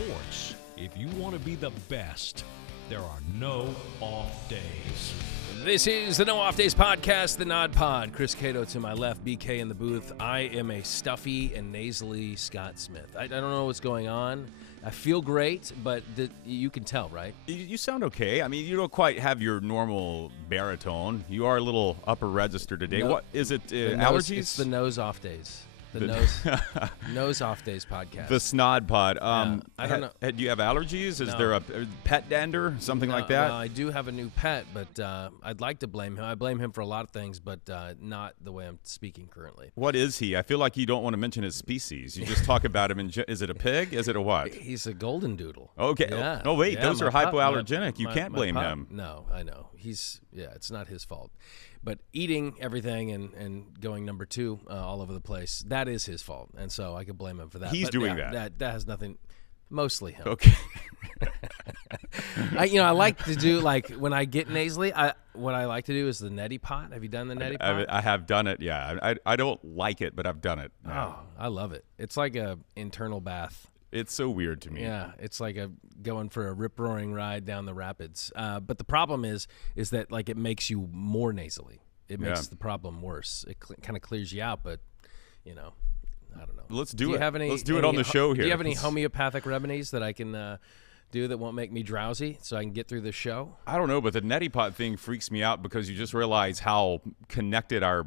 sports, if you want to be the best, there are no off days. This is the No Off Days podcast, the NODPOD. Chris Cato to my left, BK in the booth. I am a stuffy and nasally Scott Smith. I don't know what's going on. I feel great, but you can tell, right? You sound okay. I mean, you don't quite have your normal baritone. You are a little upper register today. What is it? Allergies? It's the Nose Off Days. The Nose Off Days podcast. The snod pod. I don't know. Do you have allergies? Is there a pet dander? Something like that? No, I do have a new pet, but I'd like to blame him. I blame him for a lot of things, but not the way I'm speaking currently. What is he? I feel like you don't want to mention his species. You just talk about him. Is it a pig? Is it a what? He's a golden doodle. Okay. Yeah. Oh, wait. Yeah, those are hypoallergenic. You can't blame pup. him. No, I know. It's not his fault. But eating everything and going number 2 all over the place, that is his fault. And so I could blame him for that. He's doing that. That has nothing, mostly him. Okay. I like to do, like, when I get nasally, what I like to do is the neti pot. Have you done the neti pot? I have done it, yeah. I don't like it, but I've done it. Oh, I love it. It's like a internal bath. It's so weird to me. Yeah, it's like going for a rip-roaring ride down the rapids. But the problem is that, like, it makes you more nasally. It makes the problem worse. It kind of clears you out, but, I don't know. Let's do it. Let's do it on the show here. Do you have any homeopathic remedies that I can do that won't make me drowsy so I can get through the show? I don't know, but the neti pot thing freaks me out because you just realize how connected our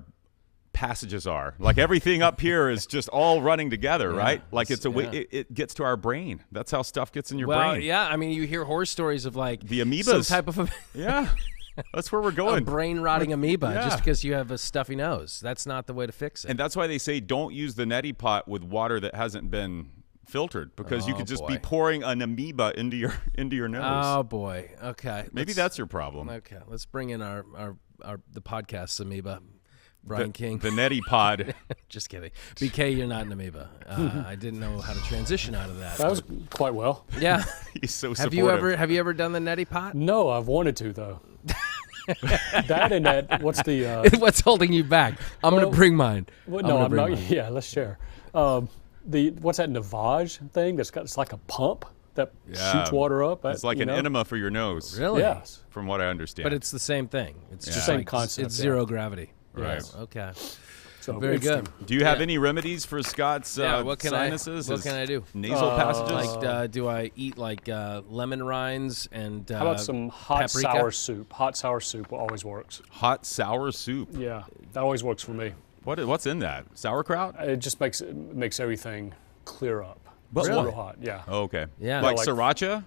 passages are. Like everything up here is just all running together, right? Like it gets to our brain. That's how stuff gets in your brain. Well, yeah. I mean, you hear horror stories of like the amoebas. Some type of yeah. That's where we're going. A brain-rotting amoeba just because you have a stuffy nose. That's not the way to fix it. And that's why they say don't use the neti pot with water that hasn't been filtered because you could just be pouring an amoeba into your nose. Oh boy. Okay. Maybe that's your problem. Okay. Let's bring in the podcast amoeba. Brian King. The neti pod. Just kidding. BK, you're not an amoeba. I didn't know how to transition out of that. That was quite well. Yeah. He's so supportive. Have you ever done the neti pot? No, I've wanted to, though. That and that, what's the... What's holding you back? I'm going to bring mine. Well, no, I'm not. Mine. Yeah, let's share. What's that Navage thing it's like a pump that shoots water up? It's like an enema for your nose. Really? Yes. From what I understand. But it's the same thing. It's just same concept. It's zero gravity. Right. Yes. Okay. So very good. Do you have any remedies for Scott's sinuses? What can I do? Nasal passages? Like, do I eat like lemon rinds and how about some hot paprika? sour soup? Hot sour soup always works. Hot sour soup? Yeah, that always works for me. What's in that? Sauerkraut? It just makes everything clear up. But real hot, yeah. Oh, okay. Yeah. Like sriracha?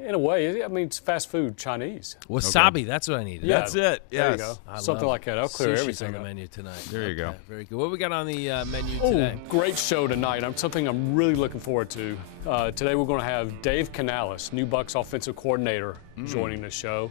In a way, I mean, it's fast food, Chinese. Wasabi, that's what I needed. Yeah, that's it. Yes. There you go. Something like that. That'll clear everything on the up. menu tonight. There you go. Very good. What we got on the menu today? Great show tonight. Something I'm really looking forward to. Today we're going to have Dave Canales, new Bucs offensive coordinator, joining the show.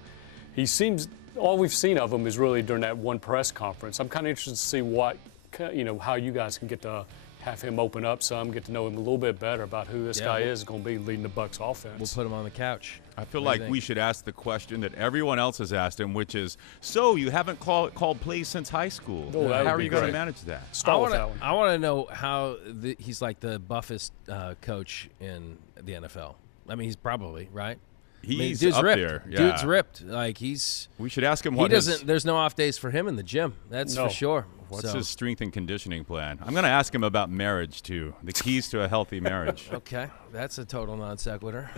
He seems, all we've seen of him is really during that one press conference. I'm kind of interested to see how you guys can get to have him open up some, get to know him a little bit better about who this guy is going to be leading the Bucs offense. We'll put him on the couch. I feel like we should ask the question that everyone else has asked him, which is, so you haven't called plays since high school. Oh, how are you going to manage that? I want to know how he's like the buffest coach in the NFL. I mean, he's probably, right? He's dude's up ripped. there. Yeah. Dude's ripped. Like We should ask him what There's no off days for him in the gym. That's for sure. What's his strength and conditioning plan? I'm going to ask him about marriage, too. The keys to a healthy marriage. Okay. That's a total non sequitur.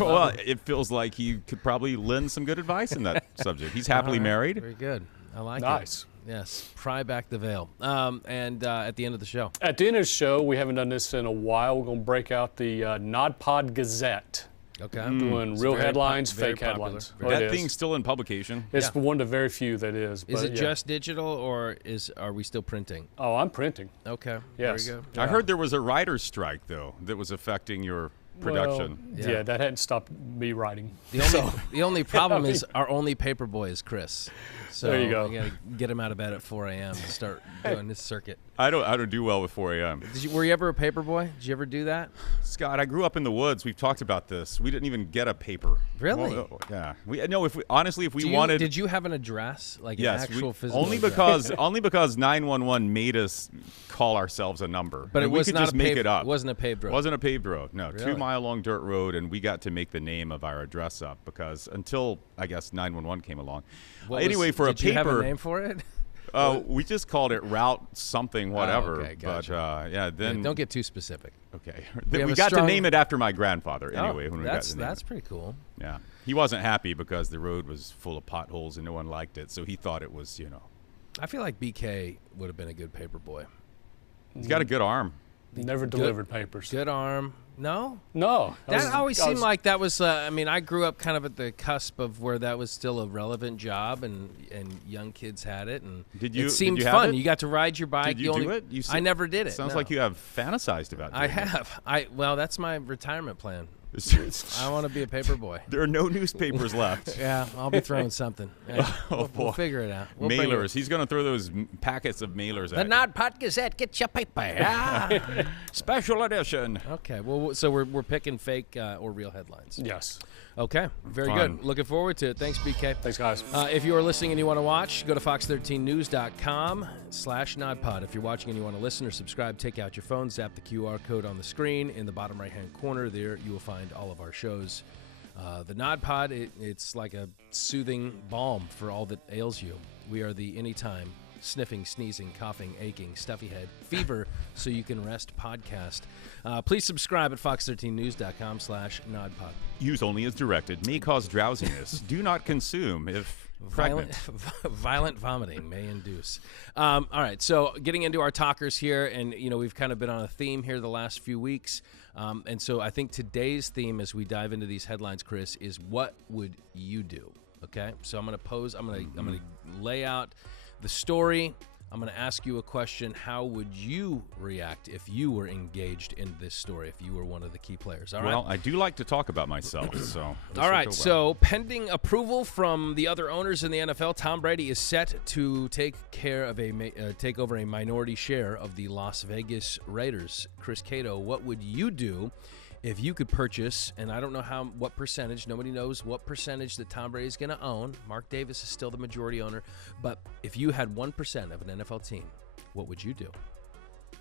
Well, it feels like he could probably lend some good advice in that subject. He's happily married. Very good. I like it. Nice. Yes. Pry back the veil. And at the end of the show. At the end of the show, we haven't done this in a while. We're going to break out the NODPOD Gazette. Okay. Doing real headlines, fake headlines. That thing's still in publication. It's one of the very few that is. Is it just digital, or are we still printing? Oh, I'm printing. Okay. Yes. Very good. I heard there was a writer's strike, though, that was affecting your production. Well, yeah, that hadn't stopped me writing. The only problem is our only paper boy is Chris. So there you go. I got to get him out of bed at 4 a.m. to start doing his circuit. I don't do well with 4 a.m. Were you ever a paper boy? Did you ever do that? Scott, I grew up in the woods. We've talked about this. We didn't even get a paper. Really? Well, yeah. If we wanted, did you have an address, like yes, an actual physical? Only because 911 made us call ourselves a number. But and it was we could not just a make paved, it up. It wasn't a paved road. Wasn't a paved road. No, Really? 2-mile-long dirt road, and we got to make the name of our address up because until I guess 911 came along. For a paper, did you have a name for it? We just called it Route something, whatever. Oh, okay, gotcha. But then don't get too specific. Okay, We got to name it after my grandfather anyway. When we got to name that's it. pretty cool. Yeah, he wasn't happy because the road was full of potholes and no one liked it, so he thought it was, I feel like BK would have been a good paper boy. He's got a good arm. Never delivered papers. Good arm. No? No. That always seemed like that was, I grew up kind of at the cusp of where that was still a relevant job and young kids had it. And it seemed fun. You got to ride your bike. Did you do it? I never did it. Sounds no. like you have fantasized about doing I have. Well, that's my retirement plan. I want to be a paper boy. There are no newspapers left. Yeah, I'll be throwing something. Yeah, we'll figure it out. Mailers. He's going to throw those packets of mailers at the NODPOD Gazette. Get your paper. Special edition. Okay, well, so we're picking fake or real headlines. Yes. Okay, very Fun. good. Looking forward to it. Thanks, BK. Thanks, guys. If you are listening and you want to watch, go to fox13news.com/NODPOD. If you're watching and you want to listen or subscribe, take out your phone, zap the QR code on the screen. In the bottom right-hand corner there, you will find all of our shows. The NODPOD, it's like a soothing balm for all that ails you. We are the anytime sniffing, sneezing, coughing, aching, stuffy head, fever, so you can rest podcast. Please subscribe at fox13news.com/NODPOD. Use only as directed. May cause drowsiness. Do not consume if pregnant. Violent vomiting may induce. All right, so getting into our talkers here, and we've kind of been on a theme here the last few weeks, and so I think today's theme as we dive into these headlines, Chris, is what would you do? Okay, so I'm going to lay out the story. I'm going to ask you a question. How would you react if you were engaged in this story, if you were one of the key players? All right. Well, I do like to talk about myself, so. All right, so pending approval from the other owners in the NFL, Tom Brady is set to take over a minority share of the Las Vegas Raiders. Chris Cato, what would you do if you could purchase, and I don't know what percentage, nobody knows what percentage that Tom Brady is going to own. Mark Davis is still the majority owner, but if you had 1% of an NFL team, what would you do?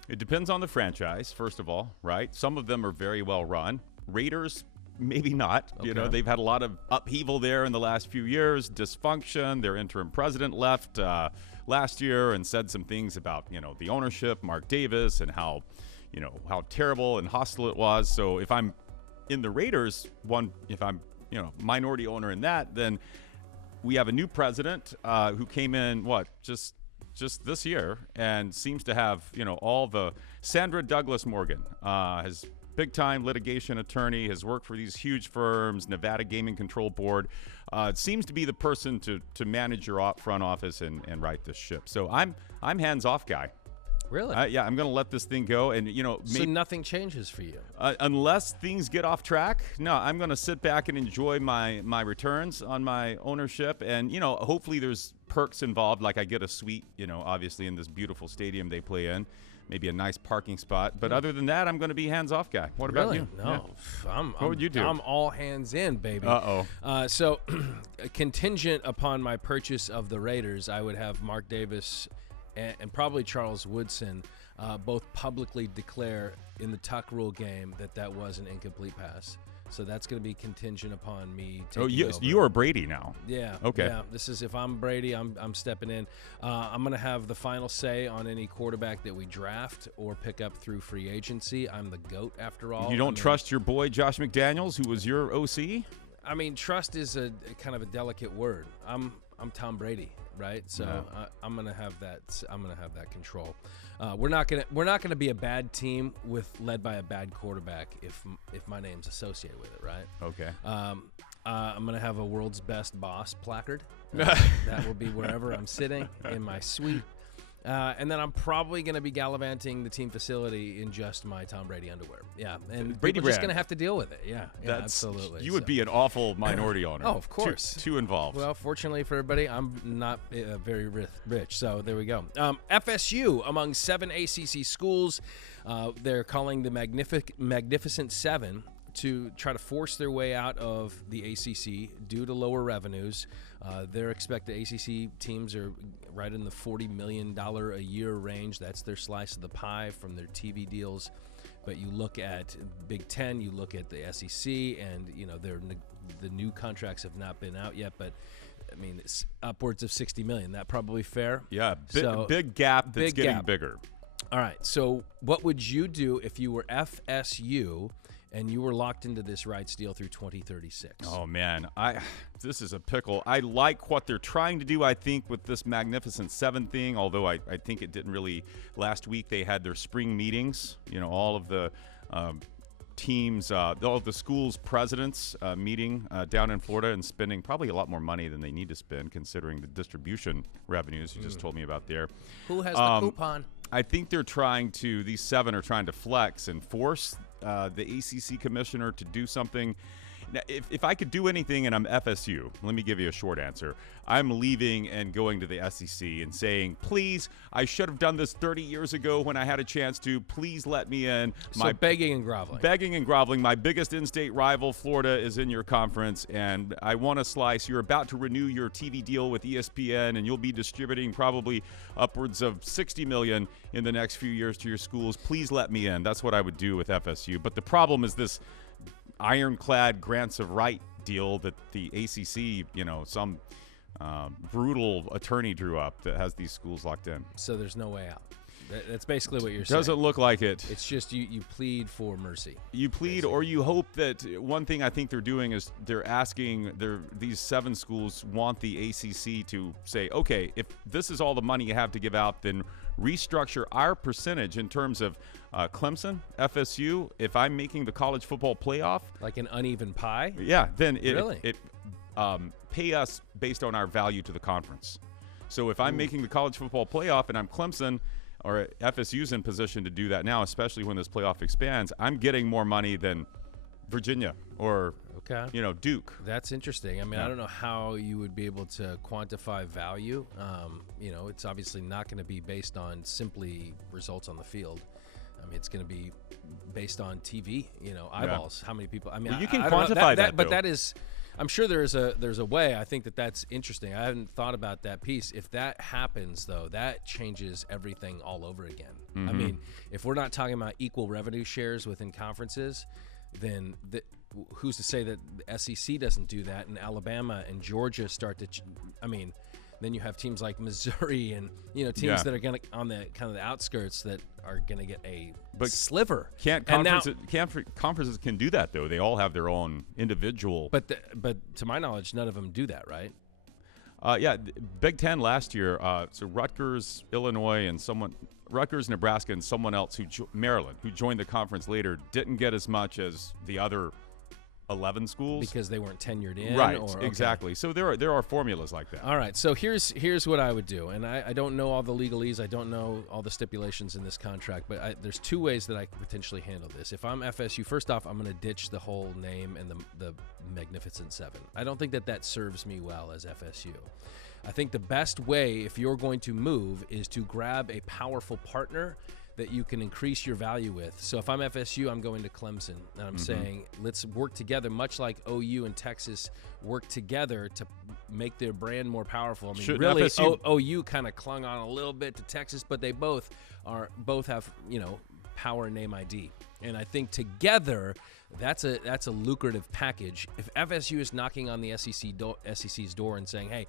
It depends on the franchise, first of all, right? Some of them are very well run. Raiders, maybe not. Okay. They've had a lot of upheaval there in the last few years, dysfunction. Their interim president left last year and said some things about, the ownership, Mark Davis, and how terrible and hostile it was. So if I'm in the Raiders, if I'm, minority owner in that, then we have a new president who came in, just this year and seems to have, all the Sandra Douglas Morgan, his big-time litigation attorney, has worked for these huge firms, Nevada Gaming Control Board. Seems to be the person to manage your front office and right this ship. So I'm hands-off guy. Really? Yeah, I'm going to let this thing go, and so nothing changes for you, unless things get off track. No, I'm going to sit back and enjoy my returns on my ownership, and hopefully there's perks involved, like I get a suite, obviously in this beautiful stadium they play in, maybe a nice parking spot. But other than that, I'm going to be hands-off guy. What about you? No, yeah. What would you do? I'm all hands in, baby. So contingent upon my purchase of the Raiders, I would have Mark Davis and probably Charles Woodson both publicly declare in the tuck rule game that was an incomplete pass. So that's going to be contingent upon me taking over. You are Brady now. Yeah. Okay. Yeah. This is, if I'm Brady, I'm stepping in. I'm going to have the final say on any quarterback that we draft or pick up through free agency. I'm the GOAT after all. You don't trust your boy Josh McDaniels, who was your OC? I mean, trust is a kind of a delicate word. I'm Tom Brady, right? So yeah. I'm gonna have that. I'm gonna have that control. We're not gonna be a bad team led by a bad quarterback if my name's associated with it, right? Okay. I'm gonna have a world's best boss placard. That will be wherever I'm sitting in my suite. And then I'm probably going to be gallivanting the team facility in just my Tom Brady underwear. Yeah, and Brady people are just brand. going to have to deal with it. Yeah, absolutely. You would be an awful minority owner. Oh, of course. Too involved. Well, fortunately for everybody, I'm not very rich, so there we go. FSU, among 7 ACC schools, they're calling the Magnificent Seven to try to force their way out of the ACC due to lower revenues. They're expected ACC teams are right in the $40 million a year range. That's their slice of the pie from their TV deals. But you look at Big Ten, you look at the SEC, and the new contracts have not been out yet. But I mean, it's upwards of $60 million. That probably fair? Yeah, So, big gap that's getting gap. bigger. All right. So what would you do if you were FSU and you were locked into this rights deal through 2036? Oh, man. This is a pickle. I like what they're trying to do, I think, with this Magnificent Seven thing, although I think it didn't really. Last week they had their spring meetings. All of the teams, all of the schools' presidents meeting down in Florida and spending probably a lot more money than they need to spend, considering the distribution revenues you just told me about there. Who has the coupon? I think these 7 are trying to flex and force the ACC commissioner to do something. Now, if I could do anything and I'm FSU, let me give you a short answer. I'm leaving and going to the SEC and saying, please, I should have done this 30 years ago when I had a chance to. Please let me in. So begging and groveling. Begging and groveling. My biggest in-state rival, Florida, is in your conference, and I want a slice. You're about to renew your TV deal with ESPN, and you'll be distributing probably upwards of $60 million in the next few years to your schools. Please let me in. That's what I would do with FSU. But the problem is this ironclad grants of right deal that the ACC, some brutal attorney drew up that has these schools locked in. So there's no way out. That's basically what you're saying. Doesn't look like it. It's just you plead for mercy. You plead, basically. Or you hope that one thing I think they're doing is they're asking these 7 schools want the ACC to say, okay, if this is all the money you have to give out, then restructure our percentage in terms of Clemson, FSU. If I'm making the college football playoff, like an uneven pie. Yeah, then Really? Pay us based on our value to the conference. So if I'm making the college football playoff and I'm Clemson, or FSU's in position to do that now, especially when this playoff expands, I'm getting more money than Virginia or Duke. That's interesting. I mean, I don't know how you would be able to quantify value. It's obviously not going to be based on simply results on the field. I mean, it's going to be based on TV, eyeballs. How many people? I mean, you can I don't know, quantify that, but though. that is. I'm sure there's a way. I think that's interesting. I hadn't thought about that piece. If that happens, though, that changes everything all over again. Mm-hmm. I mean, if we're not talking about equal revenue shares within conferences, then who's to say that the SEC doesn't do that, and Alabama and Georgia start to then you have teams like Missouri and teams that are going to on the kind of the outskirts that are going to get a sliver. Conferences can do that, though. They all have their own individual. But to my knowledge, none of them do that, right? Big Ten last year. So Rutgers, Illinois, and Rutgers, Nebraska, and someone else Maryland, who joined the conference later, didn't get as much as the other 11 schools because they weren't tenured in. Right, exactly. So there are formulas like that. All right, so here's what I would do, and I don't know all the legalese, I don't know all the stipulations in this contract, but there's 2 ways that I could potentially handle this. If I'm FSU, first off, I'm going to ditch the whole name and the Magnificent Seven. I don't think that serves me well as FSU. I think the best way, if you're going to move, is to grab a powerful partner that you can increase your value with. So if I'm FSU, I'm going to Clemson, and I'm saying let's work together, much like OU and Texas work together to make their brand more powerful. I mean, really, OU kind of clung on a little bit to Texas, but they both have power and name ID, and I think together that's a lucrative package. If FSU is knocking on the SEC's door and saying, hey,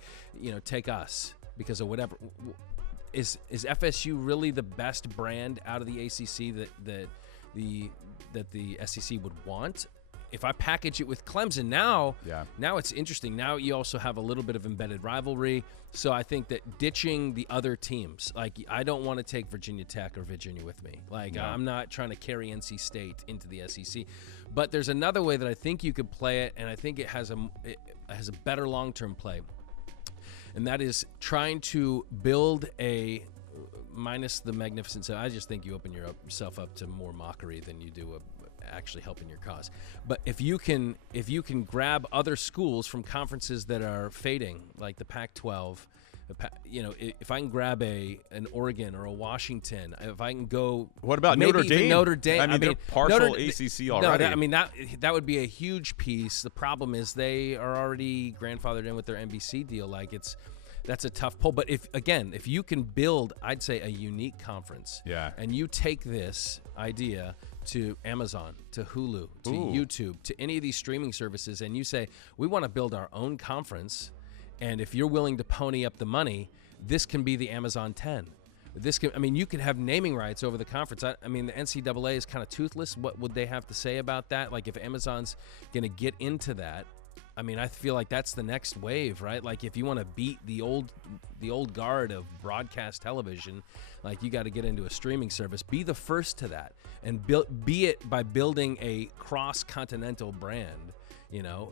take us because of whatever. Is FSU really the best brand out of the ACC that the SEC would want? If I package it with Clemson now it's interesting. Now you also have a little bit of embedded rivalry. So I think that ditching the other teams, like I don't want to take Virginia Tech or Virginia with me. I'm not trying to carry NC State into the SEC. But there's another way that I think you could play it, and I think it has a better long-term play. And that is trying to build a minus the magnificent. So I just think you open yourself up to more mockery than you do actually helping your cause. But if you can grab other schools from conferences that are fading, like the Pac-12, if I can grab an Oregon or a Washington, if I can go. What about maybe Notre Dame? Notre Dame. I mean, they're partial ACC already. No, that would be a huge piece. The problem is they are already grandfathered in with their NBC deal. That's a tough pull. But if you can build, I'd say, a unique conference, and you take this idea to Amazon, to Hulu, to YouTube, to any of these streaming services, and you say, we want to build our own conference, and if you're willing to pony up the money, this can be the Amazon 10. You could have naming rights over the conference. The NCAA is kind of toothless. What would they have to say about that? Like, if Amazon's going to get into that, I feel like that's the next wave, right? Like, if you want to beat the old guard of broadcast television, like, you got to get into a streaming service. Be the first to that, and be it by building a cross-continental brand.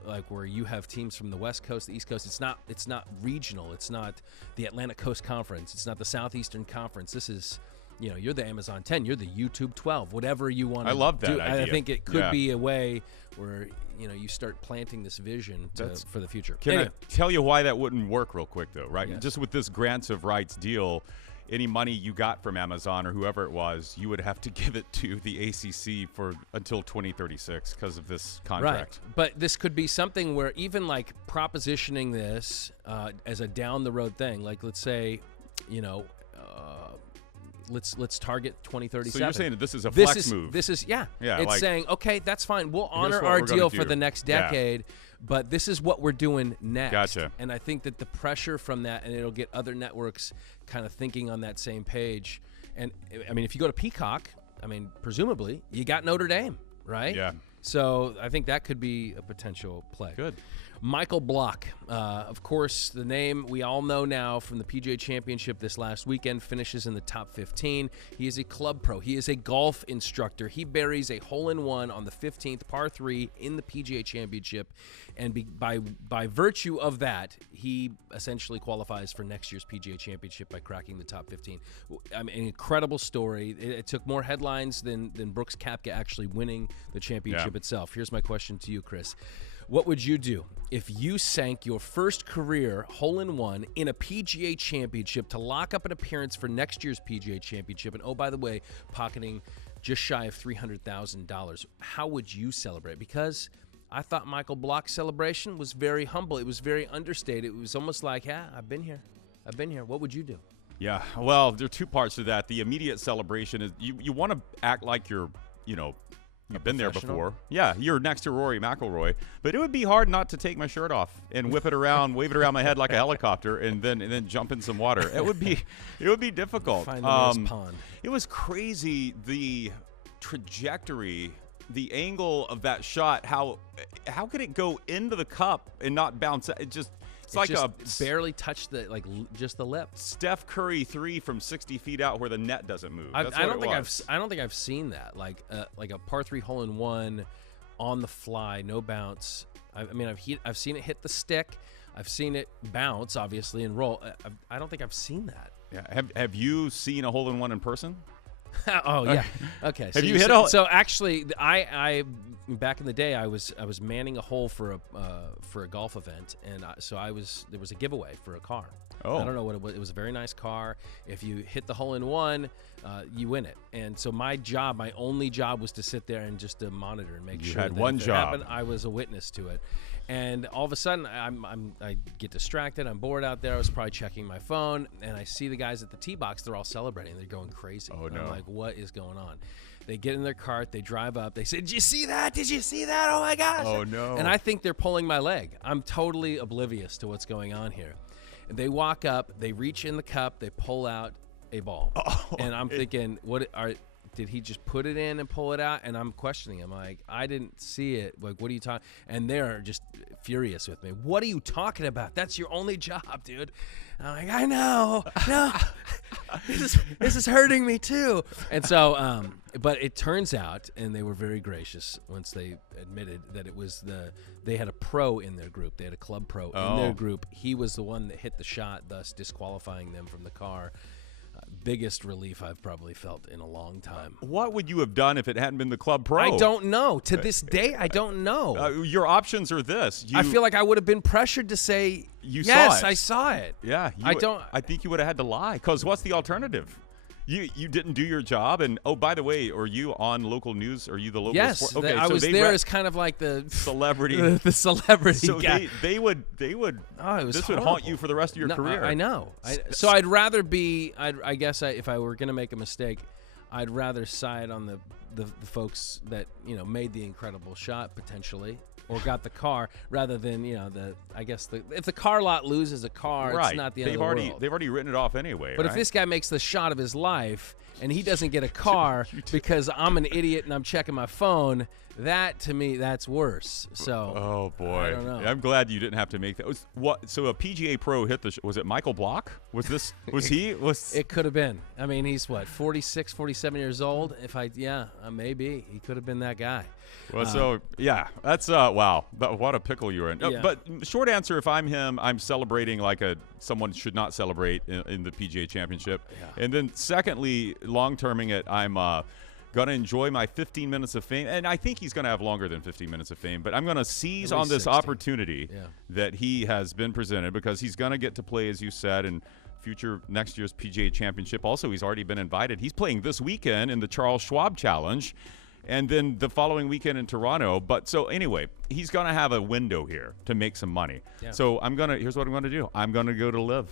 Like, where you have teams from the West Coast, the East Coast. It's not regional. It's not the Atlantic Coast Conference. It's not the Southeastern Conference. This is, you're the Amazon 10. You're the YouTube 12. Whatever you want to do. I love that idea. I think it could be a way where you start planting this vision for the future. Can I tell you why that wouldn't work real quick, though, right? Yes. Just with this grants of rights deal, any money you got from Amazon or whoever it was, you would have to give it to the ACC until 2036 because of this contract. Right. But this could be something where even like propositioning this as a down the road thing, like let's say, let's target 2037. So you're saying that this is a flex move? This is It's saying, okay, that's fine. We'll honor our deal for the next decade. Yeah. But this is what we're doing next. Gotcha. And I think that the pressure from that, and it'll get other networks kind of thinking on that same page. And if you go to Peacock, presumably you got Notre Dame, right? Yeah. So I think that could be a potential play. Good. Michael Block, of course, the name we all know now from the PGA Championship this last weekend, finishes in the top 15. He is a club pro. He is a golf instructor. He buries a hole-in-one on the 15th par 3 in the PGA Championship, and by virtue of that, he essentially qualifies for next year's PGA Championship by cracking the top 15. An incredible story. It took more headlines than Brooks Koepka actually winning the championship itself. Here's my question to you, Chris. What would you do if you sank your first career hole-in-one in a PGA Championship to lock up an appearance for next year's PGA Championship, and, oh, by the way, pocketing just shy of $300,000? How would you celebrate? Because I thought Michael Block's celebration was very humble. It was very understated. It was almost like, I've been here. What would you do? Yeah, well, there are two parts to that. The immediate celebration is you want to act like you're, you've been there before. Yeah, you're next to Rory McIlroy. But it would be hard not to take my shirt off and whip it around, wave it around my head like a helicopter, and then jump in some water. It would be difficult. Find the nearest pond. It was crazy, the trajectory, the angle of that shot. How could it go into the cup and not bounce? It's like barely touched just the lip. Steph Curry 3 from 60 feet out where the net doesn't move. I don't think I've seen that. Like a par 3 hole-in-one on the fly, no bounce. I've seen it hit the stick. I've seen it bounce, obviously, and roll. I don't think I've seen that. Yeah. Have you seen a hole-in-one in person? Oh yeah. Okay. Have you hit a? So actually, I back in the day, I was manning a hole for a golf event, and there was a giveaway for a car. Oh. I don't know what it was. It was a very nice car. If you hit the hole in one, you win it. And so my only job was to sit there and just to monitor and make sure had that one if it job. happened, I was a witness to it. And all of a sudden, I get distracted. I'm bored out there. I was probably checking my phone, and I see the guys at the tee box. They're all celebrating. They're going crazy. Oh, no. I'm like, what is going on? They get in their cart. They drive up. They say, did you see that? Did you see that? Oh, my gosh. Oh, no. And I think they're pulling my leg. I'm totally oblivious to what's going on here. And they walk up. They reach in the cup. They pull out a ball. Oh, and I'm thinking, did he just put it in and pull it out? And I'm questioning him. Like, I didn't see it. Like, what are you talking? And they're just furious with me. What are you talking about? That's your only job, dude. And I'm like, I know. No, this is hurting me too. And so, but it turns out, and they were very gracious once they admitted that they had a pro in their group. They had a club pro in their group. He was the one that hit the shot, thus disqualifying them from the car. biggest relief I've probably felt in a long time. What would you have done if it hadn't been the Club Pro? I don't know. To this day, I don't know. Your options are this. I feel like I would have been pressured to say, yes, I saw it. Yeah. I think you would have had to lie, because what's the alternative? You didn't do your job, and by the way, are you on local news? Are you the local? Yes, sport? Okay, I was there as kind of like the celebrity. the celebrity so guy. They would. Oh, it was this horrible. would haunt you for the rest of your career. I know. So I'd rather be. I guess if I were going to make a mistake, I'd rather side on the folks that made the incredible shot potentially, or got the car, rather than if the car lot loses a car, right. It's not the end of the world. They've already written it off anyway. But right? if this guy makes the shot of his life and he doesn't get a car because I'm an idiot and I'm checking my phone, that to me, that's worse. So oh boy, I don't know. I'm glad you didn't have to make that. So a PGA pro hit the. Was it Michael Block? Was this? Was he? It could have been. I mean, he's 46, 47 years old. Maybe he could have been that guy. Well, that's wow. What a pickle you were in. Yeah. But short answer, if I'm him, I'm celebrating like someone should not celebrate in the PGA Championship. Yeah. And then secondly, long-terming it, I'm going to enjoy my 15 minutes of fame. And I think he's going to have longer than 15 minutes of fame, but I'm going to seize on this 60. opportunity that he has been presented, because he's going to get to play, as you said, in next year's PGA Championship. Also, he's already been invited. He's playing this weekend in the Charles Schwab Challenge, and then the following weekend in Toronto. But so anyway, he's going to have a window here to make some money. Yeah. So here's what I'm going to do. I'm going to go to Live.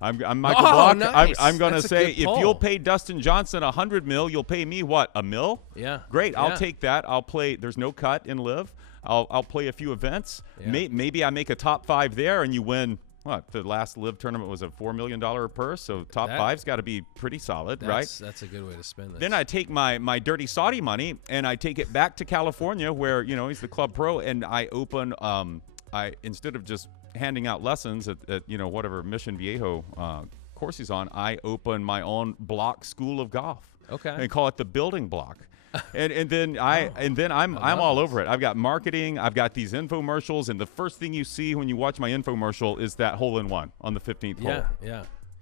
I'm Michael Block. Nice. I'm going to say, if you'll pay Dustin Johnson $100 million, you'll pay me what, $1 million? Yeah. Great. I'll take that. I'll play. There's no cut in Live. I'll play a few events. Yeah. Maybe I make a top 5 there, and you win. What, the last Live tournament was a $4 million purse, so top 5's got to be pretty solid, right? That's a good way to spend this. Then I take my dirty Saudi money and I take it back to California, where he's the club pro, and I open. I instead of just handing out lessons at whatever Mission Viejo course he's on, I open my own block school of golf. Okay. And call it the Building Block. and then I'm all over it. I've got marketing, I've got these infomercials, and the first thing you see when you watch my infomercial is that hole-in-one on the 15th hole.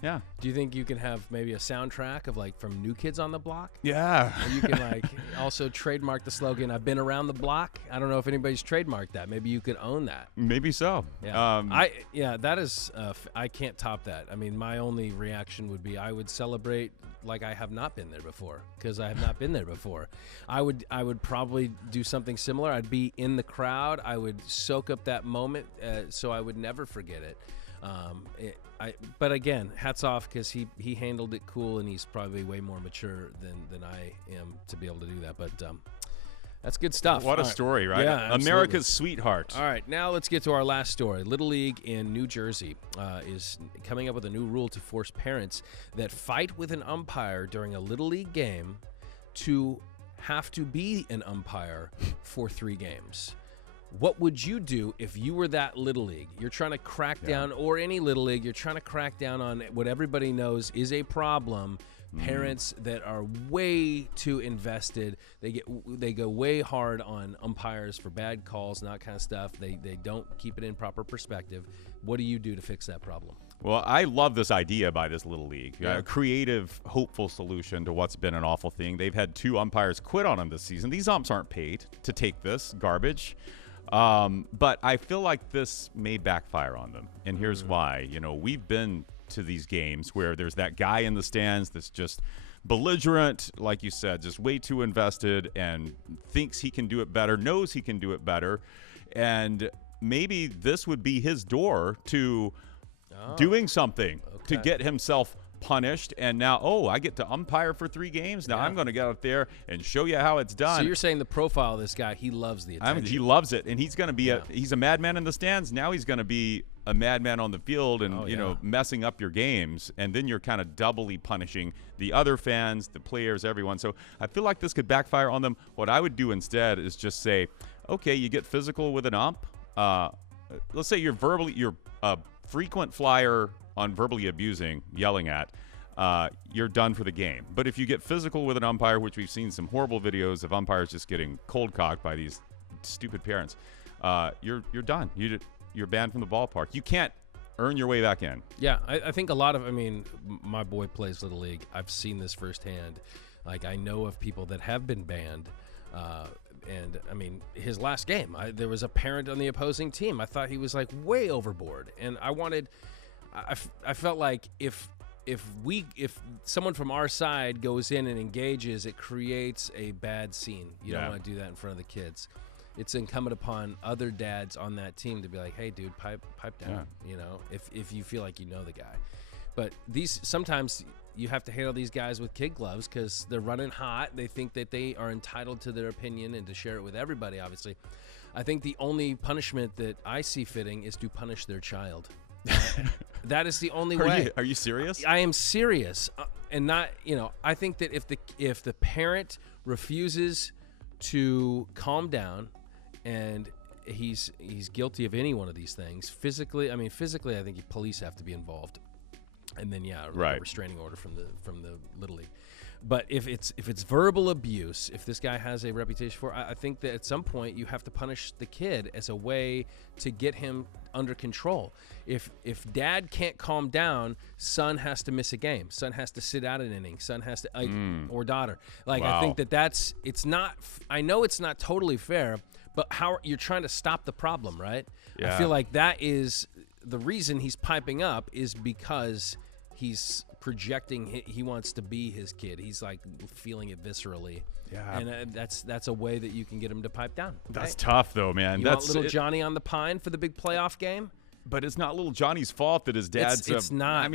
Yeah. Do you think you can have maybe a soundtrack of from New Kids on the Block? Yeah. And you can also trademark the slogan, "I've been around the block." I don't know if anybody's trademarked that. Maybe you could own that. Maybe so. Yeah. That is I can't top that. I mean, my only reaction would be I would celebrate like I have not been there before, because I have not been there before. I would probably do something similar. I'd be in the crowd. I would soak up that moment so I would never forget it. But again, hats off, because he handled it cool, and he's probably way more mature than I am to be able to do that. But that's good stuff. What a story, right? Yeah, America's sweetheart. All right, now let's get to our last story. Little League in New Jersey is coming up with a new rule to force parents that fight with an umpire during a Little League game to have to be an umpire for 3 games. What would you do if you were that Little League? You're trying to crack down, or any Little League, you're trying to crack down on what everybody knows is a problem. Parents that are way too invested. They go way hard on umpires for bad calls and that kind of stuff. They don't keep it in proper perspective. What do you do to fix that problem? Well, I love this idea by this Little League. A creative, hopeful solution to what's been an awful thing. They've had 2 umpires quit on them this season. These umps aren't paid to take this garbage. But I feel like this may backfire on them. And here's why. We've been to these games where there's that guy in the stands that's just belligerent, like you said, just way too invested, and thinks he can do it better, knows he can do it better. And maybe this would be his door to doing something to get himself punished. And now, I get to umpire for 3 games. Now I'm going to get out there and show you how it's done. So you're saying the profile of this guy, he loves the attention. He loves it, and he's going to be he's a madman in the stands. Now he's going to be a madman on the field, and messing up your games, and then you're kind of doubly punishing the other fans, the players, everyone. So I feel like this could backfire on them. What I would do instead is just say, okay, you get physical with an ump. Let's say you're a frequent flyer on verbally abusing, yelling at, you're done for the game. But if you get physical with an umpire, which we've seen some horrible videos of umpires just getting cold cocked by these stupid parents, you're done. You're banned from the ballpark. You can't earn your way back in. Yeah, I think a lot of, my boy plays Little League. I've seen this firsthand. Like, I know of people that have been banned. And, his last game, there was a parent on the opposing team. I thought he was, like, way overboard. And I felt like if someone from our side goes in and engages, it creates a bad scene. You don't want to do that in front of the kids. It's incumbent upon other dads on that team to be like, hey, dude, pipe down, if you feel like you know the guy. But sometimes you have to handle these guys with kid gloves because they're running hot. They think that they are entitled to their opinion and to share it with everybody, obviously. I think the only punishment that I see fitting is to punish their child. That is the only way. Are you serious? I am serious. And not, I think that if the parent refuses to calm down and he's guilty of any one of these things, physically, I think police have to be involved. And then a restraining order from the Little League. But if it's verbal abuse, if this guy has a reputation for, I think that at some point you have to punish the kid as a way to get him under control. If dad can't calm down, son has to miss a game. Son has to sit out an inning. Son has to or daughter. Like, wow. I think it's not. I know it's not totally fair, but how you're trying to stop the problem, right? Yeah. I feel like that is the reason he's piping up is because he's projecting he wants to be his kid. He's like feeling it viscerally. Yeah, and that's a way that you can get him to pipe down. That's tough, though, man. That's want little Johnny on the pine for the big playoff game. But it's not little Johnny's fault that his dad's. It's not.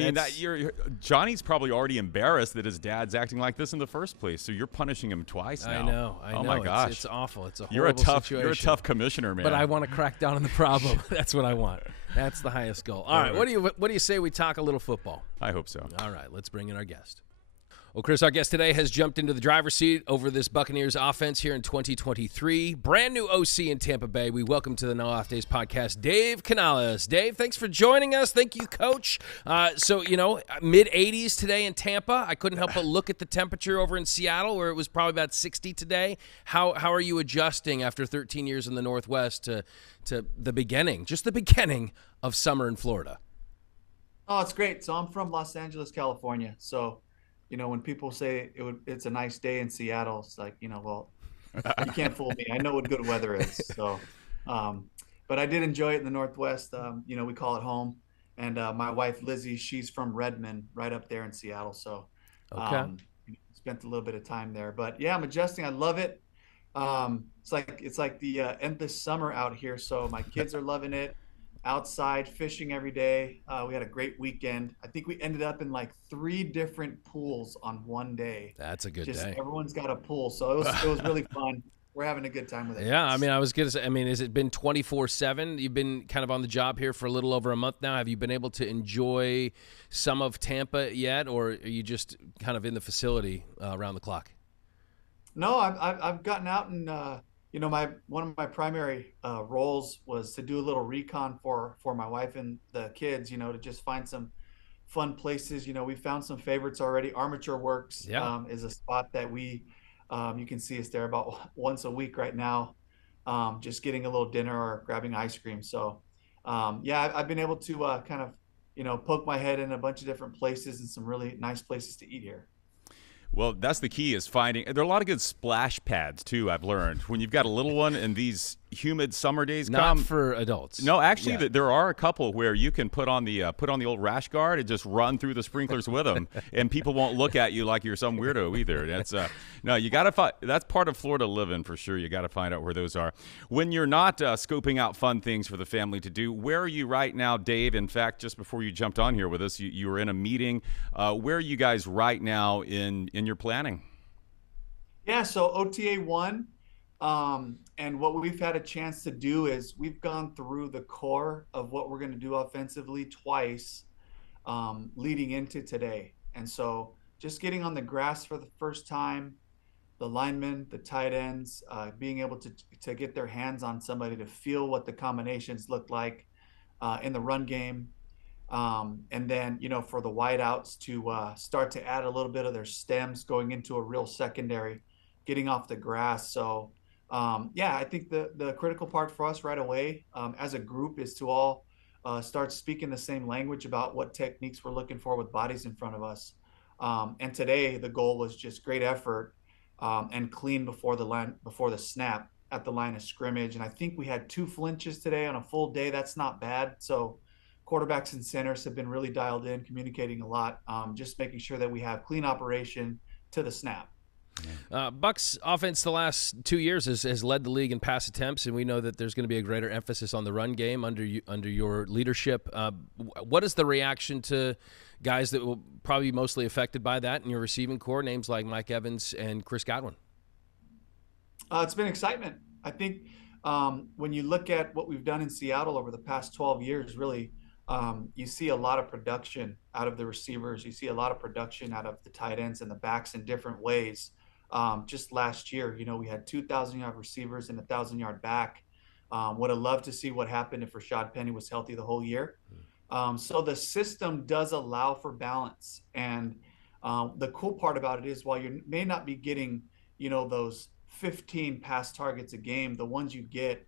Johnny's probably already embarrassed that his dad's acting like this in the first place. So you're punishing him twice now. I know. Oh my gosh, it's awful. It's a horrible situation. You're a tough commissioner, man. But I want to crack down on the problem. That's what I want. That's the highest goal. All right. What do you say we talk a little football? I hope so. All right. Let's bring in our guest. Well, Chris, our guest today has jumped into the driver's seat over this Buccaneers offense here in 2023. Brand new OC in Tampa Bay. We welcome to the No Off Days podcast, Dave Canales. Dave, thanks for joining us. Thank you, Coach. Mid-80s today in Tampa. I couldn't help but look at the temperature over in Seattle, where it was probably about 60 today. How are you adjusting after 13 years in the Northwest to the beginning of summer in Florida? Oh, it's great. So I'm from Los Angeles, California. So when people say it's a nice day in Seattle, it's like, well, you can't fool me. I know what good weather is. So, but I did enjoy it in the Northwest. We call it home. And my wife, Lizzie, she's from Redmond, right up there in Seattle. So, spent a little bit of time there. But yeah, I'm adjusting. I love it. It's like the endless summer out here. So my kids are loving it. Outside fishing every day. We had a great weekend. I think we ended up in like 3 different pools on one day. That's a good day. Everyone's got a pool, so it was really fun. We're having a good time with it. Yeah, I was gonna say. Has it been 24/7? You've been kind of on the job here for a little over a month now. Have you been able to enjoy some of Tampa yet, or are you just kind of in the facility around the clock? No, I've gotten out and. One of my primary roles was to do a little recon for my wife and the kids, to just find some fun places. We found some favorites already. Armature Works is a spot that you can see us there about once a week right now, just getting a little dinner or grabbing ice cream. So, I've been able to kind of, poke my head in a bunch of different places and some really nice places to eat here. Well, that's the key is finding – there are a lot of good splash pads, too, I've learned. When you've got a little one and these humid summer days Not for adults. No, actually, there are a couple where you can put on the old rash guard and just run through the sprinklers with them, and people won't look at you like you're some weirdo either. That's no, you got to find – that's part of Florida living for sure. You got to find out where those are. When you're not scoping out fun things for the family to do, where are you right now, Dave? In fact, just before you jumped on here with us, you were in a meeting. Where are you guys right now in your planning? Yeah, so OTA 1, and what we've had a chance to do is we've gone through the core of what we're going to do offensively twice leading into today. And so just getting on the grass for the first time, the linemen, the tight ends, being able to get their hands on somebody to feel what the combinations look like in the run game. And then, for the wideouts to start to add a little bit of their stems going into a real secondary, getting off the grass. So, I think the critical part for us right away as a group is to all start speaking the same language about what techniques we're looking for with bodies in front of us. And today the goal was just great effort and clean before the snap at the line of scrimmage. And I think we had 2 flinches today on a full day. That's not bad. So quarterbacks and centers have been really dialed in, communicating a lot, just making sure that we have clean operation to the snap. Bucs offense the last 2 years has led the league in pass attempts, and we know that there's going to be a greater emphasis on the run game under your leadership. What is the reaction to guys that will probably be mostly affected by that in your receiving core, names like Mike Evans and Chris Godwin? It's been excitement. I think when you look at what we've done in Seattle over the past 12 years, really, you see a lot of production out of the receivers. You see a lot of production out of the tight ends and the backs in different ways. Just last year, we had 2,000-yard receivers and a 1,000-yard back. Would have loved to see what happened if Rashad Penny was healthy the whole year. So the system does allow for balance. And the cool part about it is while you may not be getting, those 15 pass targets a game, the ones you get,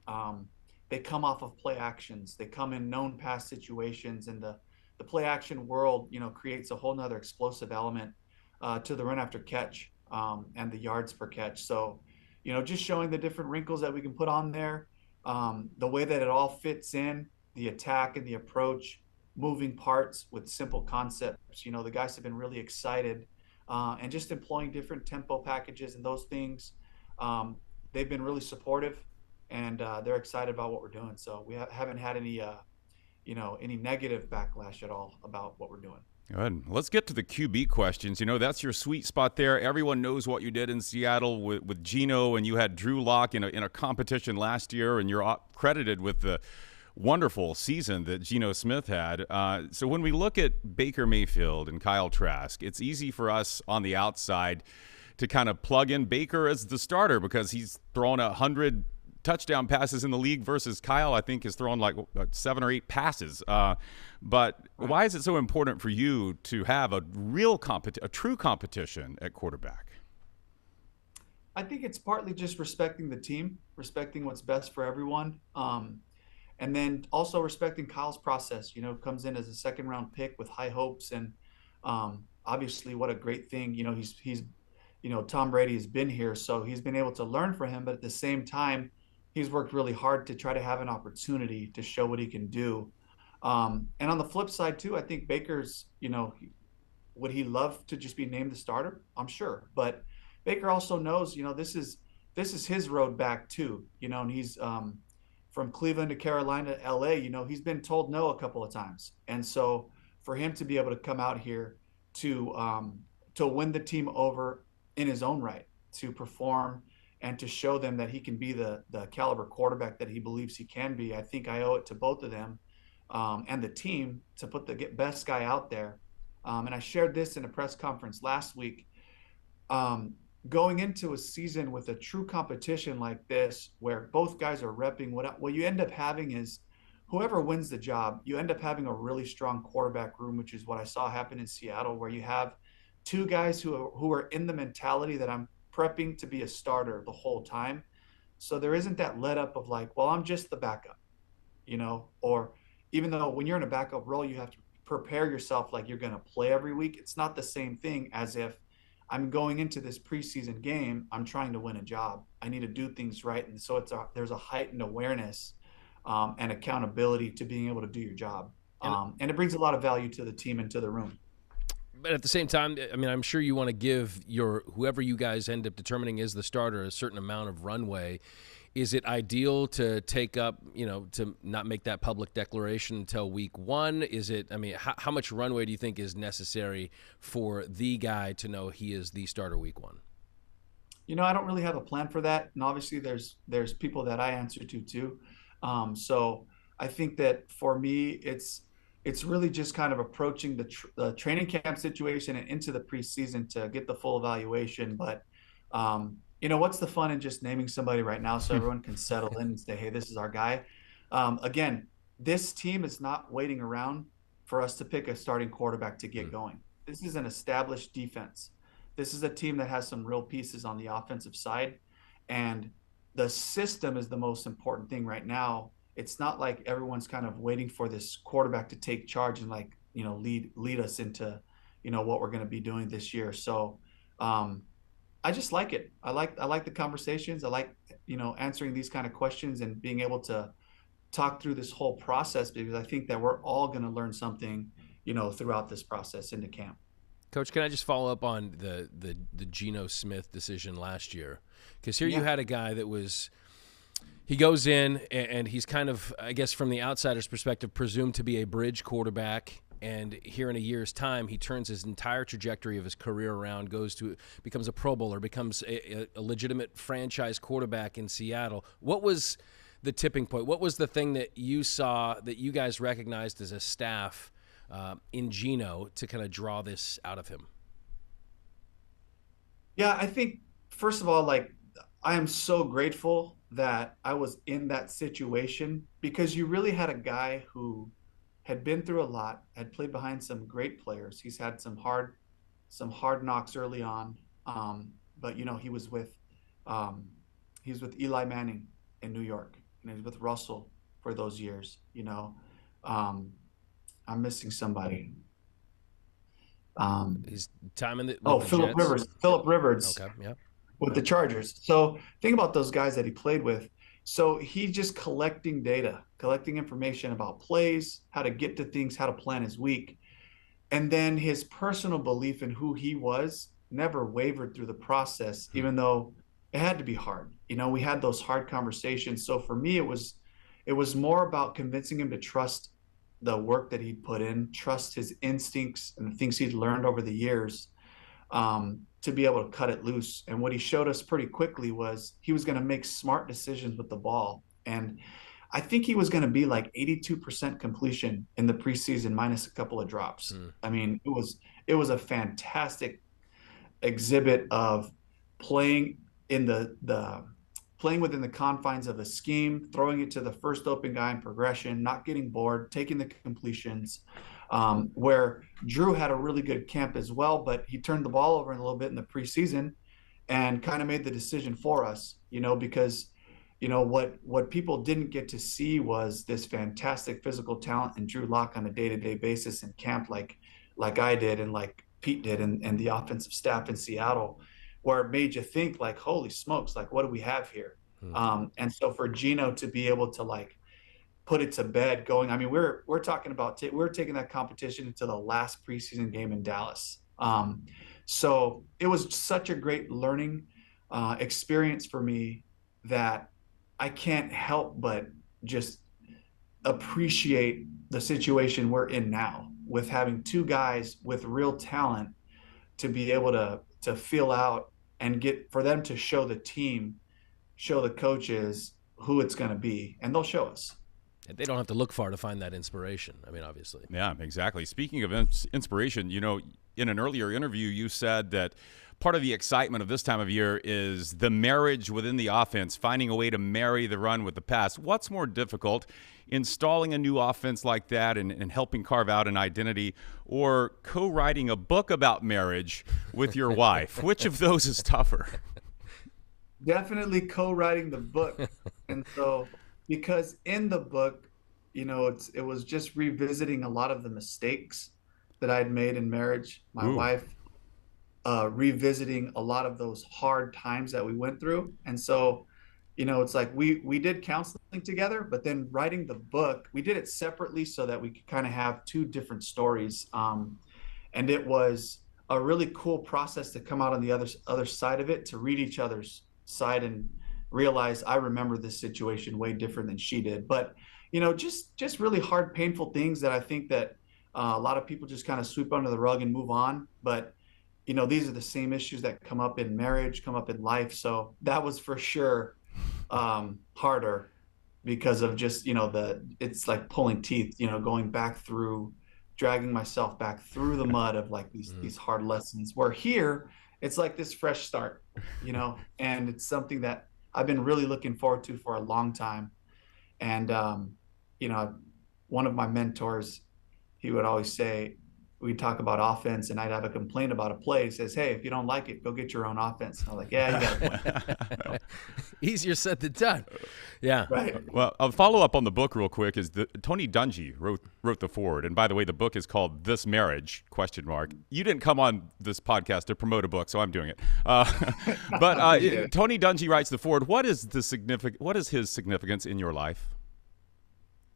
they come off of play actions. They come in known pass situations, and the play action world, creates a whole nother explosive element to the run after catch and the yards per catch. So, just showing the different wrinkles that we can put on there, the way that it all fits in, the attack and the approach, moving parts with simple concepts. The guys have been really excited and just employing different tempo packages and those things. They've been really supportive, and they're excited about what we're doing. So we haven't had any negative backlash at all about what we're doing. Good. Let's get to the QB questions. That's your sweet spot there. Everyone knows what you did in Seattle with Geno, and you had Drew Lock in a competition last year, and you're credited with the wonderful season that Geno Smith had. So when we look at Baker Mayfield and Kyle Trask, it's easy for us on the outside to kind of plug in Baker as the starter because he's thrown 100 touchdown passes in the league versus Kyle, I think, has thrown like 7 or 8 passes. But why is it so important for you to have a true competition at quarterback? I think it's partly just respecting the team, respecting what's best for everyone. And then also respecting Kyle's process, comes in as a second-round pick with high hopes. And obviously what a great thing, he's Tom Brady has been here, so he's been able to learn from him. But at the same time, he's worked really hard to try to have an opportunity to show what he can do. And on the flip side, too, I think Baker's, would he love to just be named the starter? I'm sure. But Baker also knows, this is his road back, too. And he's from Cleveland to Carolina to LA, he's been told no a couple of times. And so for him to be able to come out here to win the team over in his own right, to perform and to show them that he can be the caliber quarterback that he believes he can be, I think I owe it to both of them and the team to put the best guy out there. And I shared this in a press conference last week. Going into a season with a true competition like this, where both guys are repping, what you end up having is whoever wins the job, you end up having a really strong quarterback room, which is what I saw happen in Seattle, where you have 2 guys who are in the mentality that I'm prepping to be a starter the whole time. So there isn't that let up of like, well, I'm just the backup, or even though when you're in a backup role, you have to prepare yourself like you're going to play every week. It's not the same thing as if I'm going into this preseason game, I'm trying to win a job. I need to do things right. And so there's a heightened awareness and accountability to being able to do your job. And it brings a lot of value to the team and to the room. But at the same time, I'm sure you want to give whoever you guys end up determining is the starter a certain amount of runway. Is it ideal to take up, to not make that public declaration until week 1? Is it, how much runway do you think is necessary for the guy to know he is the starter week 1? I don't really have a plan for that. And obviously there's people that I answer to too. So I think that for me, it's really just kind of approaching the training camp situation and into the preseason to get the full evaluation. But, what's the fun in just naming somebody right now so everyone can settle in and say, hey, this is our guy. Again, this team is not waiting around for us to pick a starting quarterback to get going. This is an established defense. This is a team that has some real pieces on the offensive side. And the system is the most important thing right now. it's not like everyone's kind of waiting for this quarterback to take charge and like, lead us into, what we're going to be doing this year. So I just like it. I like the conversations. I like, answering these kind of questions and being able to talk through this whole process, because I think that we're all going to learn something, throughout this process into camp. Coach, can I just follow up on the Geno Smith decision last year? Because here you had a guy that was – he goes in and he's kind of, I guess from the outsider's perspective, presumed to be a bridge quarterback. And here in a year's time, he turns his entire trajectory of his career around, becomes a Pro Bowler, becomes a legitimate franchise quarterback in Seattle. What was the tipping point? What was the thing that you saw that you guys recognized as a staff in Geno to kind of draw this out of him? Yeah, I think, first of all, like, I am so grateful that I was in that situation, because you really had a guy who had been through a lot, had played behind some great players. He's had some hard knocks early on. But he was with Eli Manning in New York, and he was with Russell for those years. I'm missing somebody. His time in the Philip Rivers. Philip Rivers. Okay, yeah. With the Chargers. So think about those guys that he played with. So he's just collecting data, collecting information about plays, how to get to things, how to plan his week. And then his personal belief in who he was never wavered through the process, even though it had to be hard. We had those hard conversations. So for me, it was more about convincing him to trust the work that he'd put in, trust his instincts and the things he'd learned over the years, to be able to cut it loose. And what he showed us pretty quickly was he was going to make smart decisions with the ball. And I think he was going to be like 82% completion in the preseason minus a couple of drops. I mean, it was a fantastic exhibit of playing in playing within the confines of a scheme, throwing it to the first open guy in progression, not getting bored, taking the completions. Where Drew had a really good camp as well, but he turned the ball over a little bit in the preseason and kind of made the decision for us, because, what people didn't get to see was this fantastic physical talent in Drew Lock on a day-to-day basis in camp, like I did and like Pete did and the offensive staff in Seattle, where it made you think like, holy smokes, like, what do we have here? And so for Geno to be able to like put it to bed going, I mean, we're talking about, we're taking that competition into the last preseason game in Dallas. So it was such a great learning experience for me that I can't help but just appreciate the situation we're in now, with having two guys with real talent to be able to feel out and for them to show the team, show the coaches who it's going to be, and they'll show us. They don't have to look far to find that inspiration. I mean, obviously. Yeah, exactly. Speaking of inspiration, in an earlier interview, you said that part of the excitement of this time of year is the marriage within the offense, finding a way to marry the run with the pass. What's more difficult, installing a new offense like that and helping carve out an identity, or co-writing a book about marriage with your wife? Which of those is tougher? Definitely co-writing the book. And so, because in the book, it was just revisiting a lot of the mistakes that I'd made in marriage, my wife, revisiting a lot of those hard times that we went through. And so, it's like we did counseling together, but then writing the book, we did it separately so that we could kind of have two different stories. And it was a really cool process to come out on the other side of it, to read each other's side and realize I remember this situation way different than she did. But just really hard, painful things that I think that a lot of people just kind of sweep under the rug and move on. But these are the same issues that come up in marriage, come up in life. So that was for sure harder, because of just it's like pulling teeth, going back through, dragging myself back through the mud of like these hard lessons, where here it's like this fresh start, and it's something that I've been really looking forward to for a long time. And one of my mentors, he would always say, we'd talk about offense, and I'd have a complaint about a play. He says, "Hey, if you don't like it, go get your own offense." I'm like, "Yeah, you got a point." Easier said than done. Yeah. Right. Well, a follow-up on the book real quick is Tony Dungy wrote the foreword. And by the way, the book is called This Marriage, ? You didn't come on this podcast to promote a book, so I'm doing it. But Tony Dungy writes the foreword. What is his significance in your life?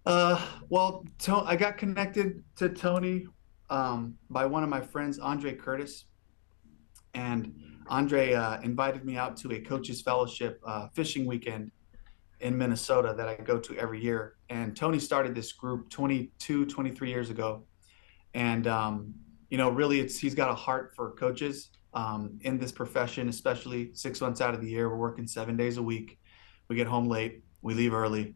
Well, I got connected to Tony by one of my friends, Andre Curtis. And Andre invited me out to a coaches fellowship fishing weekend in Minnesota that I go to every year. And Tony started this group 23 years ago. And, really he's got a heart for coaches in this profession, especially 6 months out of the year. We're working 7 days a week. We get home late, we leave early,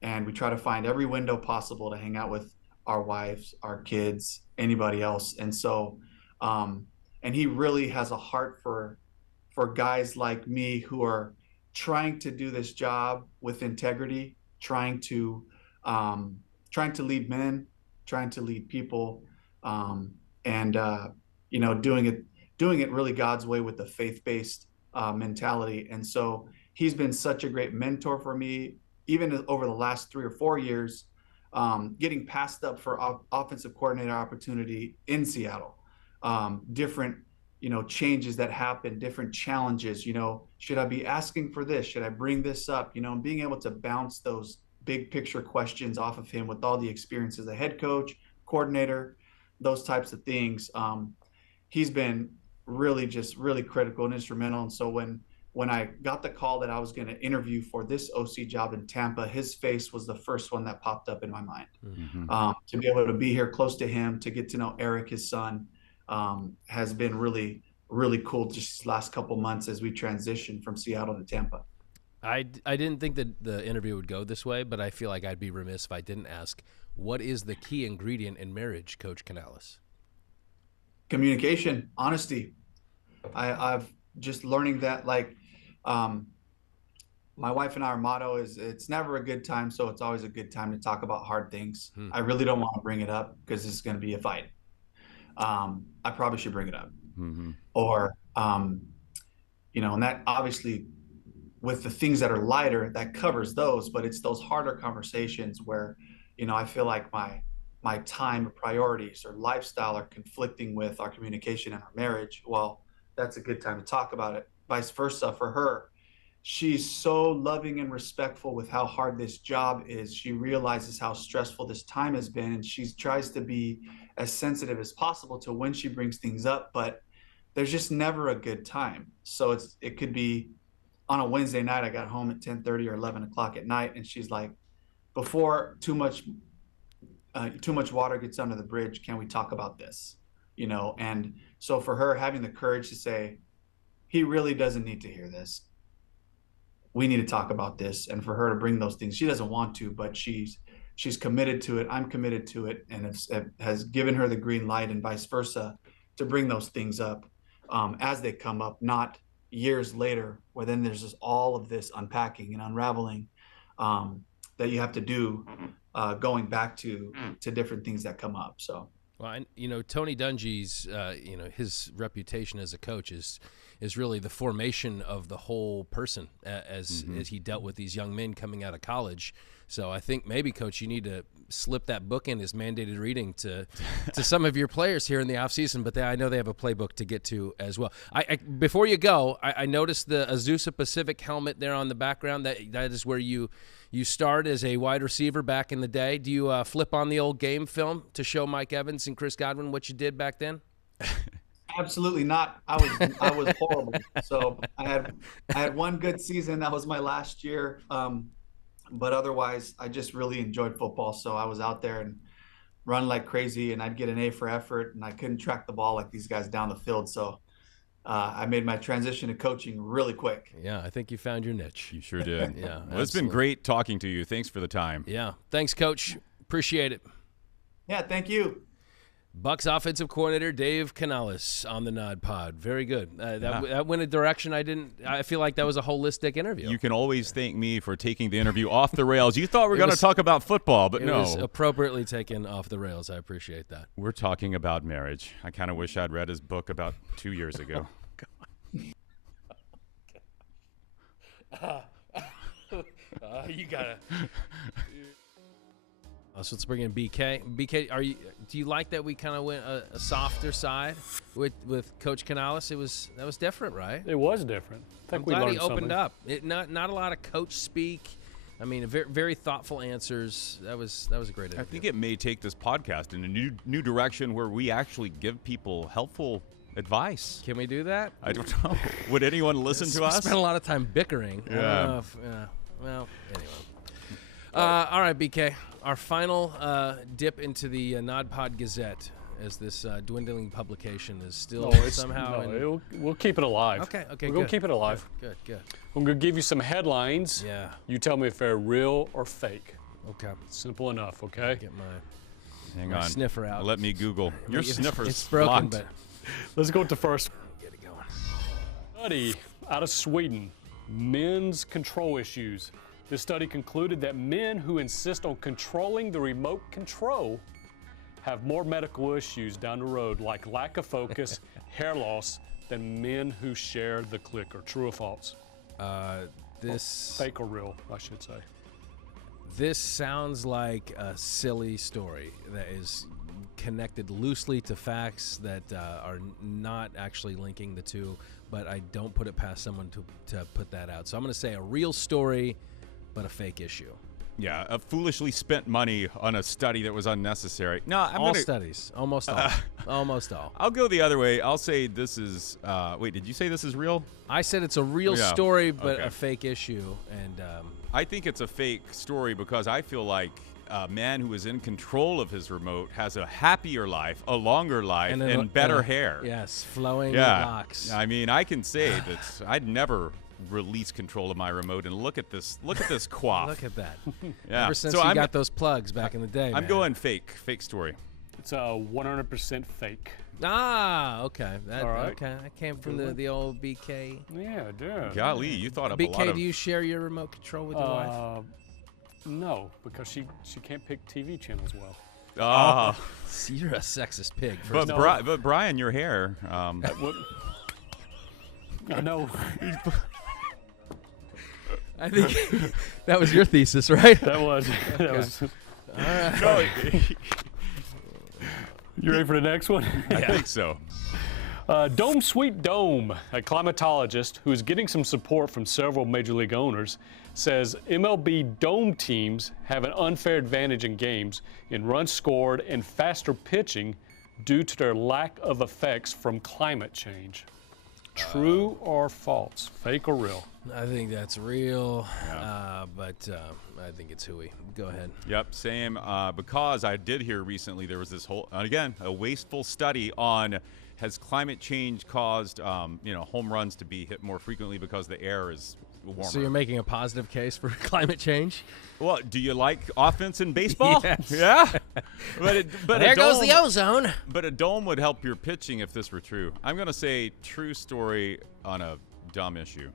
and we try to find every window possible to hang out with our wives, our kids, anybody else. And so, and he really has a heart for guys like me who are trying to do this job with integrity, trying to lead men, trying to lead people, and doing it really God's way with the faith-based mentality. And so he's been such a great mentor for me, even over the last 3 or 4 years, getting passed up for offensive coordinator opportunity in Seattle. Different changes that happen, different challenges, should I be asking for this? Should I bring this up? Being able to bounce those big picture questions off of him with all the experience as a head coach, coordinator, those types of things. He's been really critical and instrumental. And so when I got the call that I was going to interview for this OC job in Tampa, his face was the first one that popped up in my mind. Mm-hmm. To be able to be here close to him, to get to know Eric, his son, has been really cool just these last couple months as we transition from Seattle to Tampa. I didn't think that the interview would go this way, but I feel like I'd be remiss if I didn't ask, what is the key ingredient in marriage, Coach Canales? Communication, honesty. I've just learning that, my wife and our motto is, it's never a good time, so it's always a good time to talk about hard things. I really don't want to bring it up because it's going to be a fight. I probably should bring it up. Mm-hmm. Or, and that obviously with the things that are lighter, that covers those, but it's those harder conversations where, I feel like my time priorities or lifestyle are conflicting with our communication and our marriage. Well, that's a good time to talk about it. Vice versa for her. She's so loving and respectful with how hard this job is. She realizes how stressful this time has been, and she tries to be as sensitive as possible to when she brings things up, but there's just never a good time. So it could be on a Wednesday night, I got home at 10:30 or 11 o'clock at night, and she's like, before too much water gets under the bridge, can we talk about this? And so for her, having the courage to say, he really doesn't need to hear this. We need to talk about this. And for her to bring those things, she doesn't want to, but she's committed to it. I'm committed to it. And it has given her the green light, and vice versa, to bring those things up as they come up, not years later, where then there's just all of this unpacking and unraveling that you have to do, going back to different things that come up. So, well, Tony Dungy's, his reputation as a coach is really the formation of the whole person as he dealt with these young men coming out of college. So I think maybe, Coach, you need to slip that book in as mandated reading to some of your players here in the offseason, but I know they have a playbook to get to as well. I before you go, I noticed the Azusa Pacific helmet there on the background. That is where you starred as a wide receiver back in the day. Do you flip on the old game film to show Mike Evans and Chris Godwin what you did back then? Absolutely not. I was horrible. So I had one good season. That was my last year. But otherwise, I just really enjoyed football. So I was out there and run like crazy, and I'd get an A for effort, and I couldn't track the ball like these guys down the field. So I made my transition to coaching really quick. Yeah, I think you found your niche. You sure did. Yeah. Well, it's been great talking to you. Thanks for the time. Yeah. Thanks, Coach. Appreciate it. Yeah, thank you. Bucs offensive coordinator Dave Canales on the Nod Pod. Very good. That went a direction I feel like that was a holistic interview. You can always thank me for taking the interview off the rails. You thought we were going to talk about football, but no. It was appropriately taken off the rails. I appreciate that. We're talking about marriage. I kind of wish I'd read his book about 2 years ago. You gotta. So let's bring in BK. BK, do you like that we kind of went a softer side with Coach Canales? That was different, right? It was different. I'm glad he opened up. Not a lot of coach speak. I mean, very, very thoughtful answers. That was a great interview. I think it may take this podcast in a new direction where we actually give people helpful advice. Can we do that? I don't know. Would anyone listen to us? We spent a lot of time bickering. Yeah. Well, anyway. All right, BK. Our final dip into the NODPOD Gazette, as this dwindling publication is still somehow. We'll keep it alive. Okay. We're going to keep it alive. Good. I'm going to give you some headlines. Yeah. You tell me if they're real or fake. Okay. Simple enough, okay? Get Hang my on. sniffer out. Let me Google. Your sniffer's It's broken, blocked. but Let's go with the first. get it going. Study out of Sweden, men's control issues. This study concluded that men who insist on controlling the remote control have more medical issues down the road, like lack of focus, hair loss, than men who share the clicker. True or false? Fake or real, I should say. This sounds like a silly story that is connected loosely to facts that are not actually linking the two, but I don't put it past someone to put that out. So I'm going to say a real story, but a fake issue. Yeah, foolishly spent money on a study that was unnecessary. No, Studies, almost all, almost all. I'll go the other way. I'll say this is. Wait, did you say this is real? I said it's a real story, but okay. a fake issue, and I think it's a fake story because I feel like a man who is in control of his remote has a happier life, a longer life, and better hair. Yes, flowing locks. I mean, I can say that I'd never release control of my remote, and look at this quaff. Look at that. Yeah. Ever since you got those plugs back in the day, I'm going fake story. It's a 100% fake. Okay. All right. Okay. I came from the old BK. Yeah, dude. Golly, you thought of a lot BK, of... do you share your remote control with your wife? No, because she can't pick TV channels well. You're a sexist pig. But Brian, your hair. I know. I think that was your thesis, right? That was. All right. No, You ready for the next one? I think so. Dome Sweet Dome, a climatologist who is getting some support from several major league owners, says MLB Dome teams have an unfair advantage in games in runs scored and faster pitching due to their lack of effects from climate change. True or false? Fake or real? I think that's real, but I think it's hooey. Go ahead. Yep, same. Because I did hear recently there was this whole, again, a wasteful study on has climate change caused, home runs to be hit more frequently because the air is warmer. So you're making a positive case for climate change? Well, do you like offense in baseball? Yes. Yeah. But there goes the ozone. But a dome would help your pitching if this were true. I'm going to say true story on a dumb issue.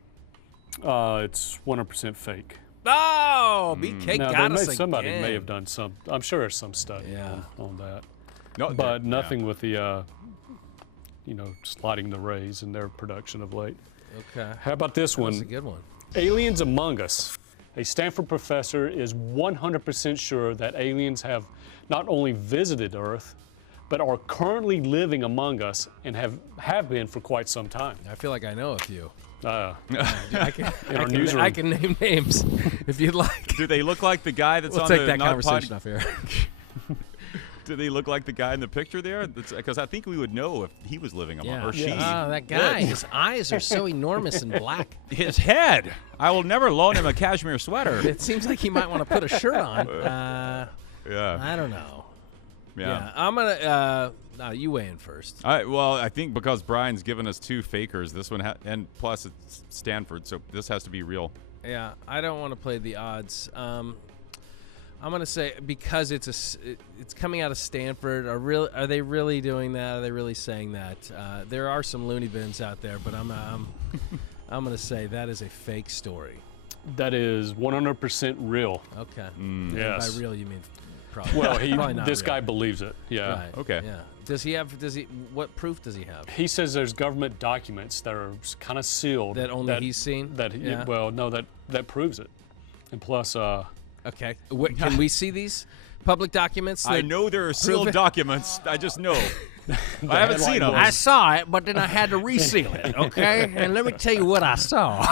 It's 100% fake. Oh, BK got us again. Somebody may have done some. I'm sure there's some study on that. No, but nothing with the, sliding the Rays in their production of late. Okay. How about this one? That's a good one. Aliens Among Us. A Stanford professor is 100% sure that aliens have not only visited Earth, but are currently living among us and have been for quite some time. I feel like I know a few. I can name names if you'd like. Do they look like the guy that's we'll on take the that NODPOD? conversation off here. Do they look like the guy in the picture there? Because I think we would know if he was living among or she. Oh, that guy. His eyes are so enormous and black. His head. I will never loan him a cashmere sweater. It seems like he might want to put a shirt on. Yeah. I don't know. Yeah. I'm going to you weigh in first. I think because Brian's given us two fakers, this one and plus it's Stanford, so this has to be real. Yeah, I don't want to play the odds. I'm gonna say because it's coming out of Stanford. Are they really doing that? Are they really saying that? There are some loony bins out there, but I'm gonna say that is a fake story. That is 100% real. Okay. Yes. By real, you mean probably. Well, probably not this real. guy believes it. Yeah. Right. Okay. Yeah. What proof does he have? He says there's government documents that are kind of sealed. That only he's seen? Well, no, that proves it. And plus, okay. Can we see these public documents? I know there are sealed documents. I just know. I haven't seen them. I saw it, but then I had to reseal it, okay? And let me tell you what I saw.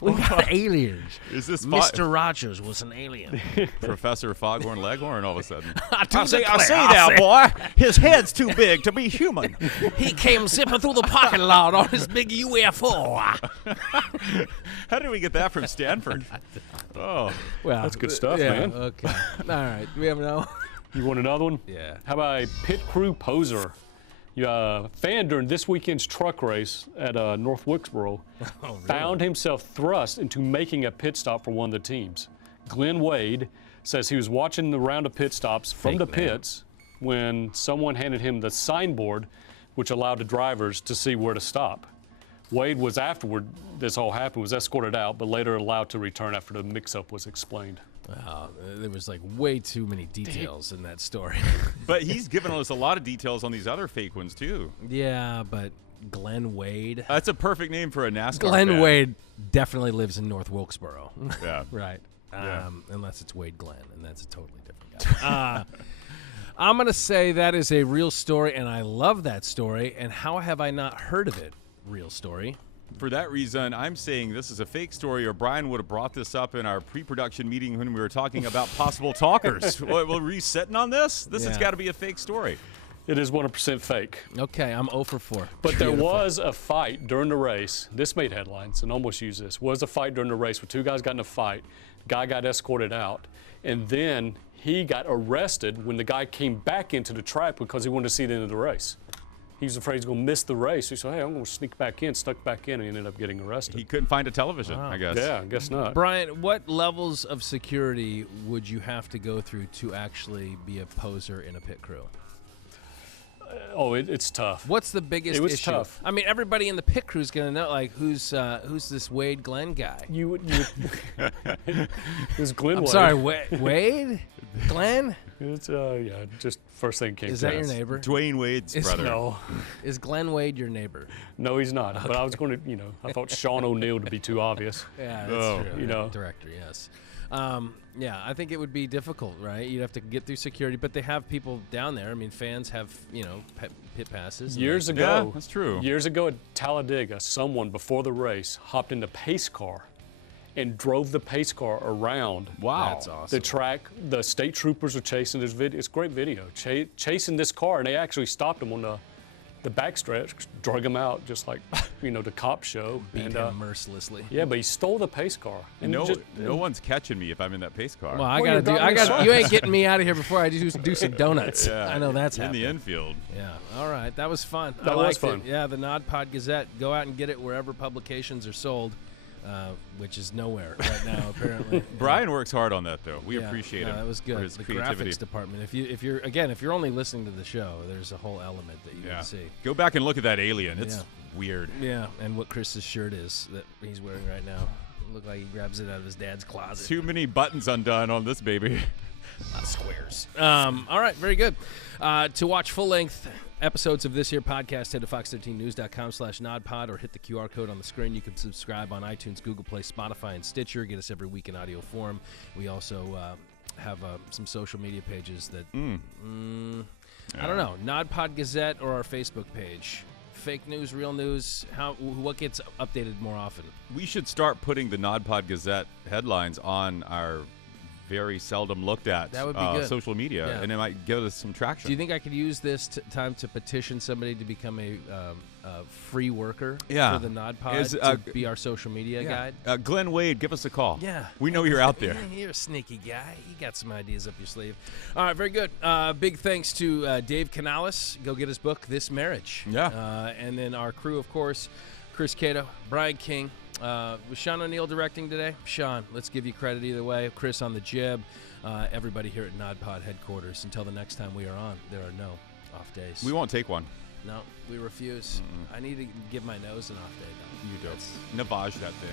We got aliens. Is this Mr. Rogers was an alien. Professor Foghorn Leghorn all of I say that, boy. His head's too big to be human. He came zipping through the parking lot on his big UFO. How did we get that from Stanford? Oh, Well, that's good stuff, man. Okay. All right. We have no. You want another one? Yeah. How about a pit crew poser? Fan during this weekend's truck race at North Wilkesboro found himself thrust into making a pit stop for one of the teams. Glenn Wade says he was watching the round of pit stops from the pits when someone handed him the signboard, which allowed the drivers to see where to stop. Wade was afterward, this all happened, was escorted out, but later allowed to return after the mix-up was explained. Wow, there was like way too many details in that story. but he's given us a lot of details on these other fake ones too. Yeah, but Glenn Wade. That's a perfect name for a NASCAR Glenn fan. Wade definitely lives in North Wilkesboro. Yeah. Right. Yeah. Unless it's Wade Glenn, and that's a totally different guy. I'm going to say that is a real story, and I love that story. And how have I not heard of it? Real story. For that reason, I'm saying this is a fake story, or Brian would have brought this up in our pre-production meeting when we were talking about possible talkers. Were we sitting on this? This has got to be a fake story. It is 100% fake. Okay, I'm 0 for 4. But there was a fight during the race. This made headlines, and almost used this. Was a fight during the race where two guys got in a fight. Guy got escorted out, and then he got arrested when the guy came back into the track because he wanted to see the end of the race. He was afraid he was going to miss the race. He said, hey, I'm going to sneak back in, stuck back in, and he ended up getting arrested. He couldn't find a television, I guess. Yeah, I guess not. Brian, what levels of security would you have to go through to actually be a poser in a pit crew? It's tough. What's the biggest issue? It was tough. I mean, everybody in the pit crew is going to know, like, who's this Wade Glenn guy? It was Glenn Wade. I'm sorry, Wade? Glenn? It's, just first thing came to Is that us. your neighbor? Dwayne Wade's brother. No. Is Glenn Wade your neighbor? No, he's not. But I was going to, I thought Sean O'Neill to be too obvious. Yeah, that's true. You know. Director, yes. Yeah, I think it would be difficult, right? You'd have to get through security, but they have people down there. I mean, fans have, pit passes. Years ago, Yeah, that's true. Years ago at Talladega, someone before the race hopped in the pace car and drove the pace car around. Wow. That's awesome. The track. The state troopers were chasing. There's video. It's a great video. Chasing this car, and they actually stopped him on the backstretch, drug him out, just like the cop show. Beat him mercilessly. Yeah, but he stole the pace car. And No one's catching me if I'm in that pace car. Well, you're you ain't getting me out of here before I do some donuts. Yeah, I know that's in happening. the infield. Yeah. All right. That was fun. That was fun. Yeah, the NODPOD Gazette. Go out and get it wherever publications are sold, which is nowhere right now, apparently. Brian works hard on that, though. We Yeah, appreciate no, him that was good. for his The creativity. graphics department. If you're only listening to the show, there's a whole element that you can see. Go back and look at that alien. It's weird. Yeah, and what Chris's shirt is that he's wearing right now. Look like he grabs it out of his dad's closet. Too many buttons undone on this baby. Squares. All right, very good. To watch full-length episodes of this here podcast, head to fox13news.com/nodpod or hit the QR code on the screen. You can subscribe on iTunes, Google Play, Spotify, and Stitcher. Get us every week in audio form. We also have some social media pages that, I don't know, NODPOD Gazette or our Facebook page. Fake news, real news, what gets updated more often? We should start putting the NODPOD Gazette headlines on our very seldom looked at That would be good. social media, Yeah. and it might give us some traction. Do you think I could use this time to petition somebody to become a free worker for the NODPOD to be our social media guide? Glenn Wade, give us a call. Yeah. We know you're out there. You're a sneaky guy. You got some ideas up your sleeve. All right, very good. Big thanks to Dave Canales. Go get his book, This Marriage. Yeah. And then our crew, of course, Chris Cato, Brian King, Was Sean O'Neill directing today? Sean, let's give you credit either way. Chris on the jib. Everybody here at NODPOD headquarters. Until the next time we are on, there are no off days. We won't take one. No, we refuse. I need to give my nose an off day, though. You do. Navage that thing.